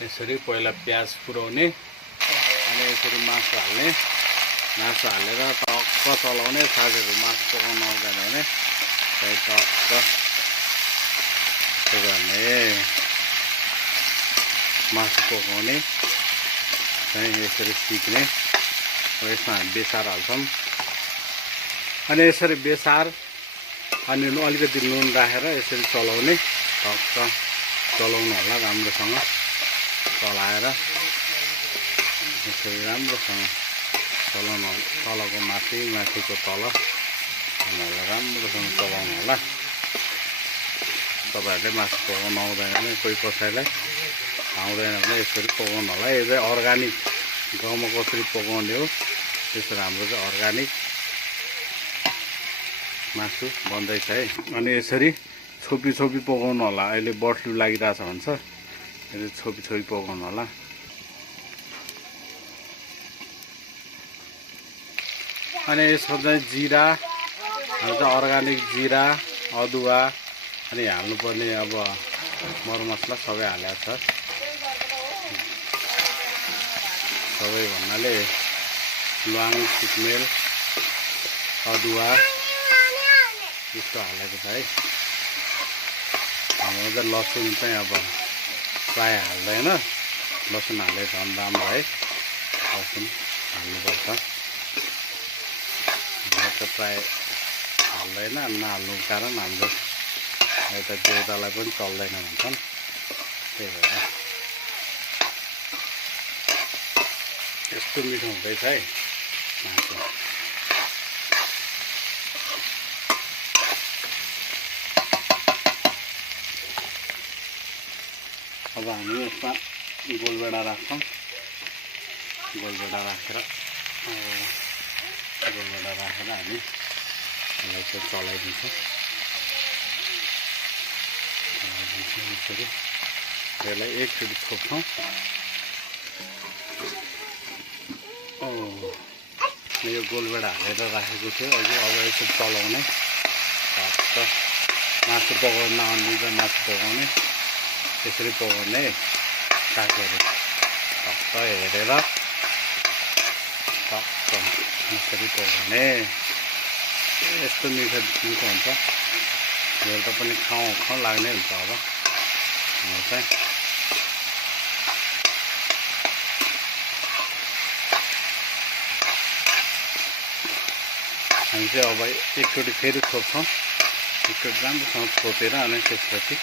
यसरी पहिला प्याज पुर्याउने अनि यसरी मासु हाल्ने, मासु हालेर टक्क चलाउने। साथीहरू मासु पकाउनु आउँदैन भने टक्क गर्ने, मासु पकाउने चाहिँ यसरी सिक्ने। यसमा हामी बेसार हाल्छौँ अनि यसरी बेसार अनि अलिकति नुन राखेर यसरी चलाउने। टक्क चलाउनु होला राम्रोसँग, चलाएर यसरी राम्रोसँग चलाउनु होला। तलको माथि, माथिको तल राम्रोसँग चलाउनु होला। तपाईँहरूले मासु पकाउनु आउँदैन भने, कोही कसैलाई आउँदैन भने यसरी पकाउनु होला। यो चाहिँ अर्ग्यानिक, गाउँमा कसरी पकाउने हो त्यसरी हाम्रो चाहिँ अर्ग्यानिक मासु बन्दैछ है। अनि यसरी छोपी छोपी पकाउनु होला। अहिले बर्ड फ्लू लागिरहेछ भन्छ, यसरी छोपी छोपी पकाउनु होला। अनि यसको चाहिँ जिरा, हाम्रो चाहिँ अर्ग्यानिक जिरा, अदुवा अनि हाल्नुपर्ने अब मरमसला सबै हालेको छ। सबै भन्नाले ल्वाङ, सिक्मेल, अदुवा यस्तो हालेको छ है। हाम्रो चाहिँ लसुन चाहिँ अब प्रायः हाल्दैन, लसुन हाले झन् राम्रो है। लसुन हाल्नुपर्छ, त प्रायः हाल्दैन। नहाल्नुको कारण हाम्रो यता देउतालाई पनि चल्दैन भन्छन्, त्यही भएर यस्तो मिठो हुँदैछ है मासु। अब हामी यसमा गोलभेडा राख्छौँ। गोलभेडा राखेर हामी यसलाई चाहिँ चलाइदिन्छौँ। यसरी यसलाई एकचोटि छोप्छौँ। यो गोलभेडा हालेर राखेको थियो अघि, अब यसो चलाउने। टक्क मासु पकाउन नआउने र मासु पकाउने त्यसरी पकाउने। साथीहरू टक्क हेरेर टक्क यसरी पकाउने। यस्तो मिठो मिठो हुन्छ, हेर्दा पनि खाउँ लाग्ने हुन्छ। अब म चाहिँ हामी चाहिँ अब एकचोटि फेरि छोप्छौँ। एकचोटि राम्रोसँग छोपेर अनि त्यसपछि